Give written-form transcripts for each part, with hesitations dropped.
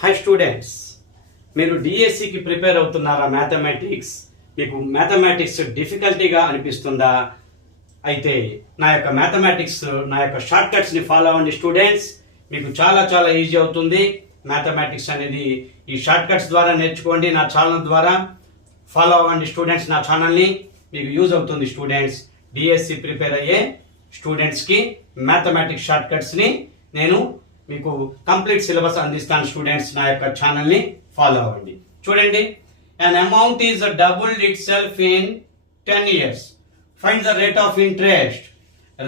High students, మీరు డిఎస్సికి prepare అవుతున్నారా? మీకు మ్యాథమెటిక్స్ డిఫికల్టీగా అనిపిస్తుందా? అయితే నా యొక్క షార్ట్ కట్స్ని ఫాలో అవ్వండి స్టూడెంట్స్. మీకు చాలా చాలా ఈజీ అవుతుంది మ్యాథమెటిక్స్ అనేది. ఈ షార్ట్ కట్స్ ద్వారా నేర్చుకోండి. నా ఛానల్ ద్వారా ఫాలో అవ్వండి స్టూడెంట్స్. నా ఛానల్ని మీకు యూజ్ అవుతుంది స్టూడెంట్స్. డిఎస్సి ప్రిపేర్ అయ్యే స్టూడెంట్స్కి మ్యాథమెటిక్స్ షార్ట్ కట్స్ని నేను మీకు కంప్లీట్ సిలబస్ అందిస్తాను స్టూడెంట్స్. నా యొక్క ఛానల్ని ఫాలో అవ్వండి. చూడండి, an amount is doubled itself in 10 years. Find the rate of interest.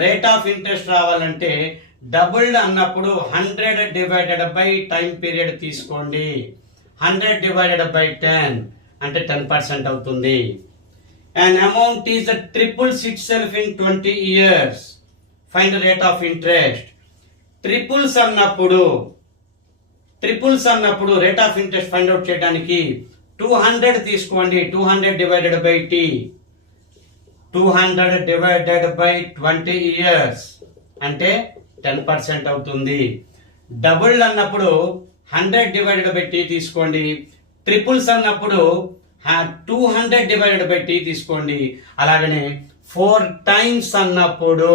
Rate of interest రావాలంటే డబుల్డ్ అన్నప్పుడు 100 డివైడెడ్ బై టైం పీరియడ్ తీసుకోండి. 100 డివైడెడ్ బై 10 అంటే 10% అవుతుంది. an amount is triples itself in 20 years. Find the rate of interest. Triples అన్నప్పుడు rate of interest find out చేయడానికి 200 తీసుకోండి. 200 divided by T, 200 divided by 20 years అంటే 10% అవుతుంది. Double అన్నప్పుడు 100 divided by T తీసుకోండి. ట్రిపుల్స్ అన్నప్పుడు 200 డివైడెడ్ బై టీ తీసుకోండి. అలాగనే 4 టైమ్స్ అన్నప్పుడు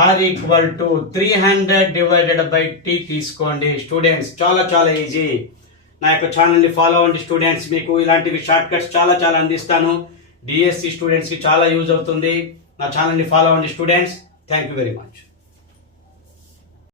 R equal to 300 divided by T తీసుకోండి. స్టూడెంట్స్, చాలా చాలా ఈజీ. నా యొక్క ఛానల్ని ఫాలో అవ్వండి స్టూడెంట్స్. మీకు ఇలాంటివి షార్ట్ కట్స్ చాలా చాలా అందిస్తాను. డిఎస్సి స్టూడెంట్స్కి చాలా యూజ్ అవుతుంది. నా ఛానల్ని ఫాలో అవ్వండి students. Thank you very much.